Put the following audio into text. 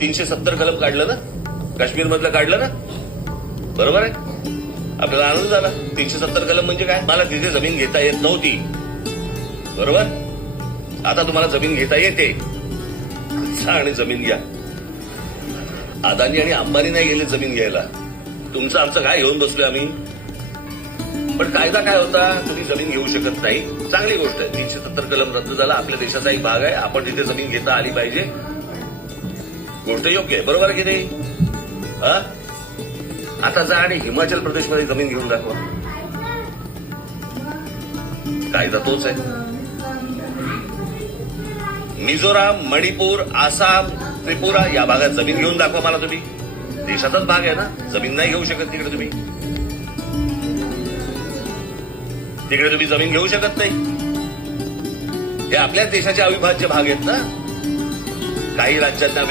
370 कलम काढलं ना, काश्मीर मधलं काढलं ना, बरोबर आहे. आपल्याला आनंद झाला. 370 कलम म्हणजे काय? मला तिथे जमीन घेता येत नव्हती, बरोबर. आता तुम्हाला जमीन घेता येते. आणि जमीन घ्या. अदानी आणि अंबानी नाही गेले जमीन घ्यायला. तुमचं आमचं काय घेऊन बसलोय आम्ही. पण कायदा काय होता? तुम्ही जमीन घेऊ शकत नाही. चांगली गोष्ट आहे. 370 कलम रद्द झाला. आपल्या देशाचा एक भाग आहे. आपण तिथे जमीन घेता आली पाहिजे. गोष्ट योग्य आहे, बरोबर आहे की नाही? आता जा आणि हिमाचल प्रदेशमध्ये जमीन घेऊन दाखवा. कायदा तोच आहे. मिझोराम, मणिपूर, आसाम, त्रिपुरा या भागात जमीन घेऊन दाखवा मला तुम्ही. देशाचाच भाग आहे ना. जमीन नाही घेऊ शकत तिकडे तुम्ही. तिकडे तुम्ही जमीन घेऊ शकत नाही. हे आपल्याच देशाचे अविभाज्य भाग आहेत ना. काही राज्यांना